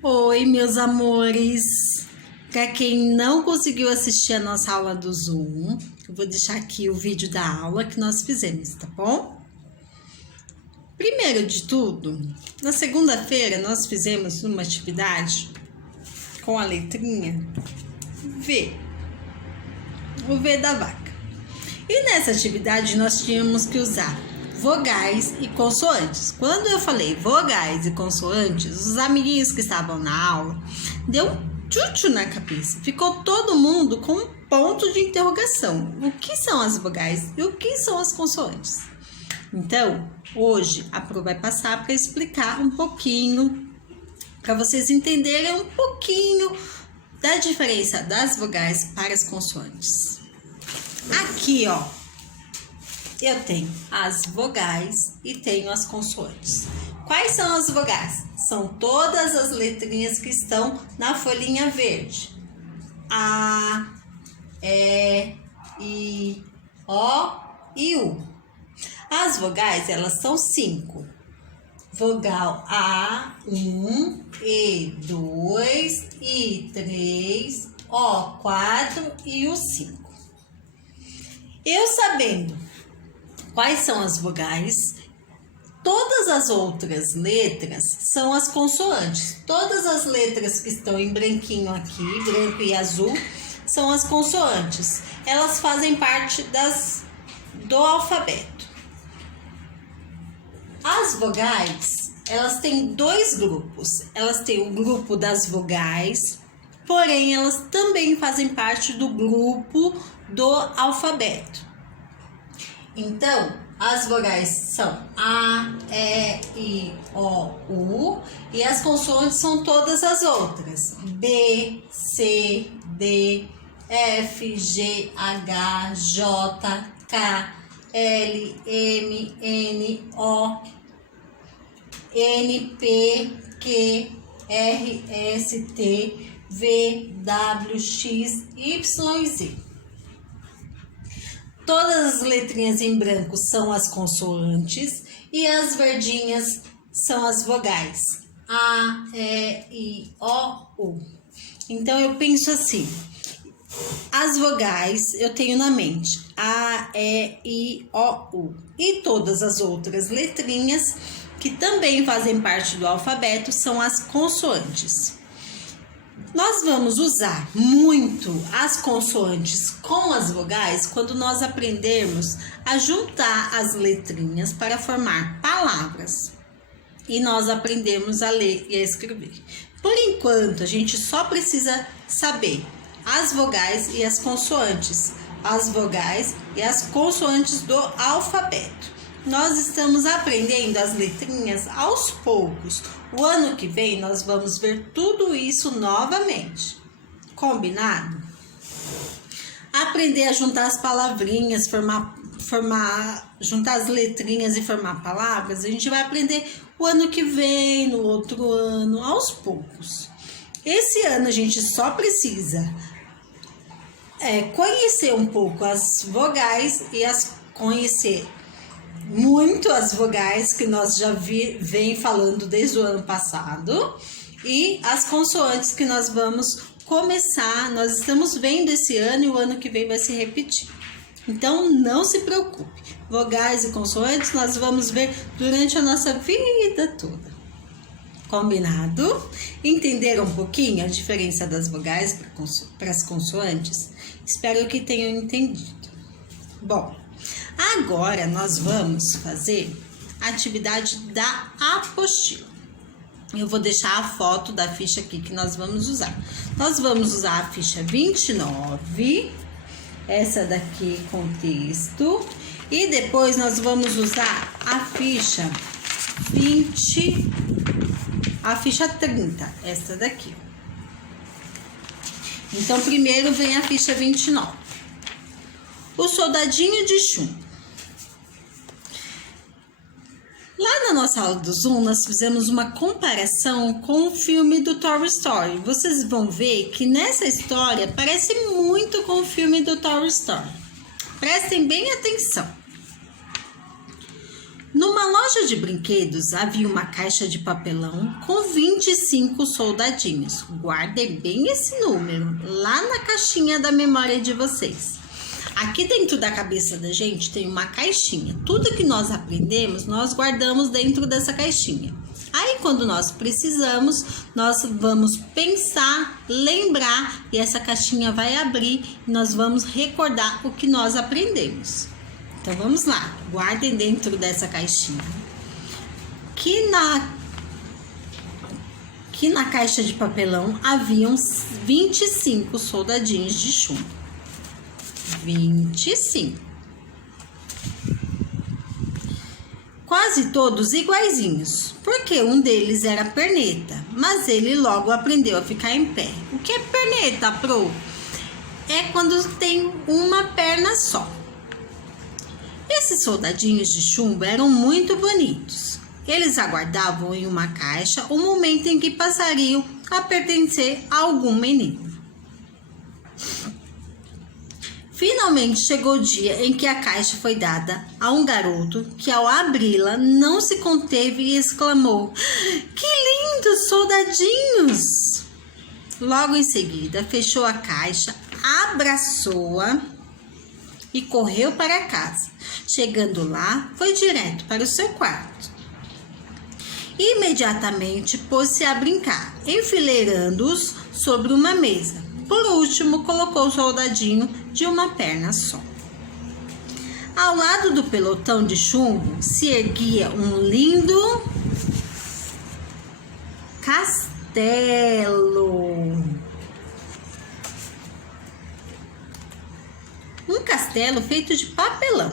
Oi, meus amores! Para quem não conseguiu assistir a nossa aula do Zoom, eu vou deixar aqui o vídeo da aula que nós fizemos, tá bom? Primeiro de tudo, na segunda-feira nós fizemos uma atividade com a letrinha V, o V da vaca. E nessa atividade nós tínhamos que usar vogais e consoantes. Quando eu falei vogais e consoantes, os amiguinhos que estavam na aula deu um tchutchu na cabeça. Ficou todo mundo com um ponto de interrogação. O que são as vogais e o que são as consoantes? Então, hoje a Pro vai passar para explicar um pouquinho, para vocês entenderem um pouquinho da diferença das vogais para as consoantes. Aqui, ó, eu tenho as vogais e tenho as consoantes. Quais são as vogais? São todas as letrinhas que estão na folhinha verde. A, E, I, O e U. As vogais, elas são 5. Vogal A, 1, E, 2, I, 3, O, 4 e U, 5. Eu sabendo quais são as vogais, todas as outras letras são as consoantes. Todas as letras que estão em branquinho aqui, branco e azul, são as consoantes. Elas fazem parte do alfabeto. As vogais, elas têm dois grupos. Elas têm o grupo das vogais, porém elas também fazem parte do grupo do alfabeto. Então, as vogais são A, E, I, O, U, e as consoantes são todas as outras: B, C, D, F, G, H, J, K, L, M, N, O, N, P, Q, R, S, T, V, W, X, Y e Z. Todas as letrinhas em branco são as consoantes e as verdinhas são as vogais. A, E, I, O, U. Então, eu penso assim, as vogais eu tenho na mente A, E, I, O, U. E todas as outras letrinhas que também fazem parte do alfabeto são as consoantes. Nós vamos usar muito as consoantes com as vogais quando nós aprendermos a juntar as letrinhas para formar palavras e nós aprendemos a ler e a escrever. Por enquanto, a gente só precisa saber as vogais e as consoantes e as consoantes do alfabeto. Nós estamos aprendendo as letrinhas aos poucos. O ano que vem nós vamos ver tudo isso novamente. Combinado? Aprender a juntar as palavrinhas, juntar as letrinhas e formar palavras, a gente vai aprender o ano que vem, no outro ano, aos poucos. Esse ano a gente só precisa conhecer um pouco as vogais e conhecer muito as vogais que nós já vem falando desde o ano passado e as consoantes que nós vamos começar, nós estamos vendo esse ano e o ano que vem vai se repetir. Então não se preocupe, vogais e consoantes nós vamos ver durante a nossa vida toda. Combinado? Entenderam um pouquinho a diferença das vogais para as consoantes? Espero que tenham entendido. Bom, agora nós vamos fazer a atividade da apostila. Eu vou deixar a foto da ficha aqui que nós vamos usar. Nós vamos usar a ficha 29, essa daqui com texto, e depois nós vamos usar a ficha 30, essa daqui. Então, primeiro vem a ficha 29. O soldadinho de chumbo. Lá na nossa aula do Zoom, nós fizemos uma comparação com o filme do Toy Story. Vocês vão ver que nessa história parece muito com o filme do Toy Story. Prestem bem atenção. Numa loja de brinquedos havia uma caixa de papelão com 25 soldadinhos. Guardem bem esse número lá na caixinha da memória de vocês. Aqui dentro da cabeça da gente tem uma caixinha. Tudo que nós aprendemos, nós guardamos dentro dessa caixinha. Aí, quando nós precisamos, nós vamos pensar, lembrar, e essa caixinha vai abrir e nós vamos recordar o que nós aprendemos. Então, vamos lá. Guardem dentro dessa caixinha. Que na caixa de papelão haviam 25 soldadinhos de chumbo. 25. Quase todos iguaizinhos, porque um deles era perneta, mas ele logo aprendeu a ficar em pé. O que é perneta, Pro? É quando tem uma perna só. Esses soldadinhos de chumbo eram muito bonitos. Eles aguardavam em uma caixa o momento em que passariam a pertencer a algum menino. Finalmente chegou o dia em que a caixa foi dada a um garoto que, ao abri-la, não se conteve e exclamou: "Que lindos soldadinhos!" Logo em seguida, fechou a caixa, abraçou-a e correu para casa. Chegando lá, foi direto para o seu quarto. Imediatamente pôs-se a brincar, enfileirando-os sobre uma mesa. Por último, colocou o soldadinho de uma perna só. Ao lado do pelotão de chumbo se erguia um lindo castelo. Um castelo feito de papelão.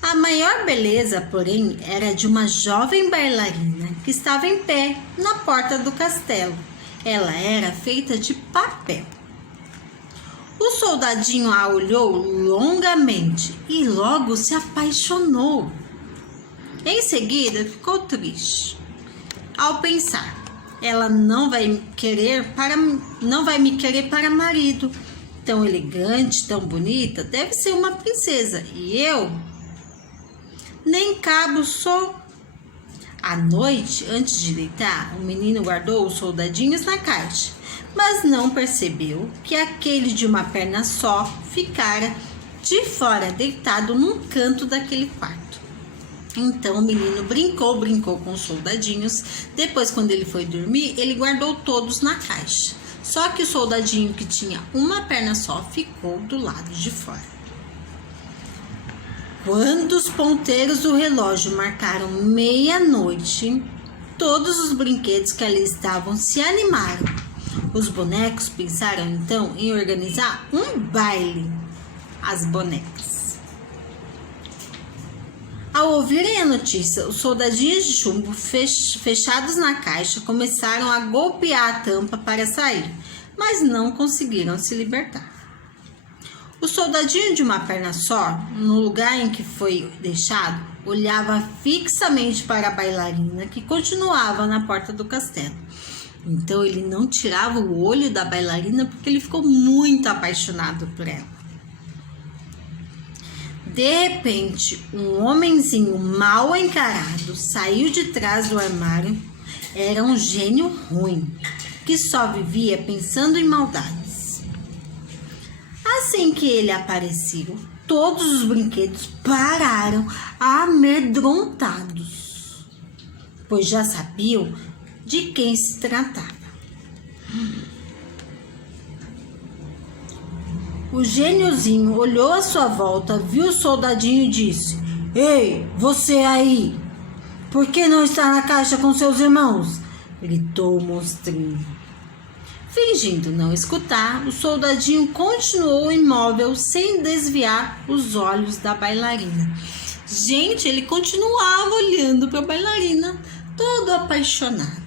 A maior beleza, porém, era de uma jovem bailarina que estava em pé na porta do castelo. Ela era feita de papel. O soldadinho a olhou longamente e logo se apaixonou. Em seguida, ficou triste ao pensar: ela não vai me querer para marido. Tão elegante, tão bonita, deve ser uma princesa. E eu nem cabo sou. À noite, antes de deitar, o menino guardou os soldadinhos na caixa, mas não percebeu que aquele de uma perna só ficara de fora, deitado num canto daquele quarto. Então o menino brincou com os soldadinhos. Depois, quando ele foi dormir, ele guardou todos na caixa. Só que o soldadinho que tinha uma perna só ficou do lado de fora. Quando os ponteiros do relógio marcaram meia-noite, todos os brinquedos que ali estavam se animaram. Os bonecos pensaram então em organizar um baile. As bonecas. Ao ouvirem a notícia, os soldadinhos de chumbo fechados na caixa começaram a golpear a tampa para sair, mas não conseguiram se libertar. O soldadinho de uma perna só, no lugar em que foi deixado, olhava fixamente para a bailarina que continuava na porta do castelo. Então ele não tirava o olho da bailarina porque ele ficou muito apaixonado por ela. De repente, um homenzinho mal encarado saiu de trás do armário. Era um gênio ruim, que só vivia pensando em maldades. Assim que ele apareceu, todos os brinquedos pararam amedrontados, pois já sabiam de quem se tratava. O gêniozinho olhou à sua volta, viu o soldadinho e disse: "Ei, você aí! Por que não está na caixa com seus irmãos?" gritou o monstrinho. Fingindo não escutar, o soldadinho continuou imóvel sem desviar os olhos da bailarina. Gente, ele continuava olhando para a bailarina, todo apaixonado.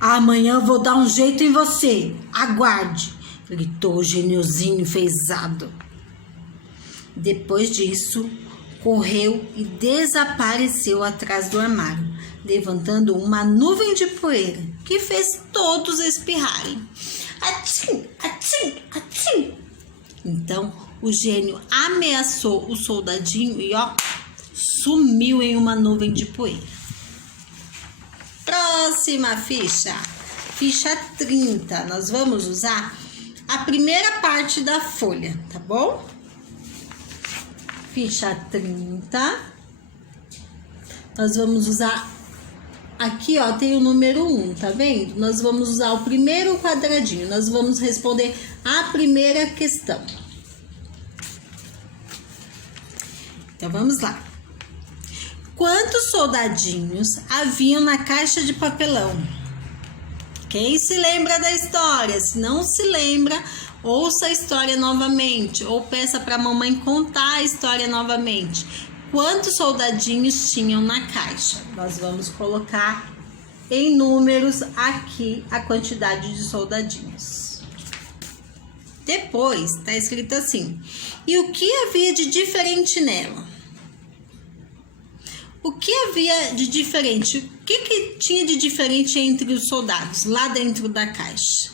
"Amanhã vou dar um jeito em você, aguarde!" gritou o geniozinho enfesado. Depois disso, correu e desapareceu atrás do armário, levantando uma nuvem de poeira que fez todos espirrarem. Atchim, atchim, atchim. Então O gênio ameaçou o soldadinho e, ó, sumiu em uma nuvem de poeira. Próxima ficha. Ficha 30. Nós vamos usar a primeira parte da folha, tá bom? Ficha 30. Nós vamos usar... Aqui, ó, tem o número 1, tá vendo? Nós vamos usar o primeiro quadradinho. Nós vamos responder a primeira questão. Então, vamos lá. Quantos soldadinhos haviam na caixa de papelão? Quem se lembra da história? Se não se lembra, ouça a história novamente. Ou peça para a mamãe contar a história novamente. Quantos soldadinhos tinham na caixa? Nós vamos colocar em números aqui a quantidade de soldadinhos. Depois, tá escrito assim: e o que havia de diferente nela? O que havia de diferente? O que tinha de diferente entre os soldados lá dentro da caixa?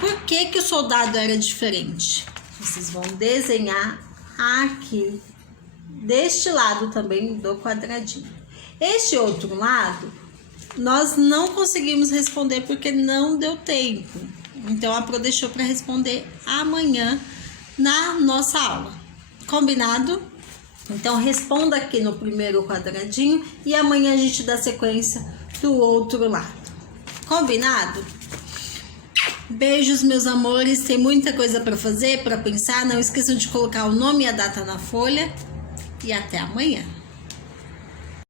Por que o soldado era diferente? Vocês vão desenhar aqui, deste lado também do quadradinho. Este outro lado, nós não conseguimos responder porque não deu tempo. Então, a Pro deixou para responder amanhã na nossa aula. Combinado? Então, responda aqui no primeiro quadradinho e amanhã a gente dá sequência do outro lado. Combinado? Beijos, meus amores. Tem muita coisa para fazer, para pensar. Não esqueçam de colocar o nome e a data na folha. E até amanhã.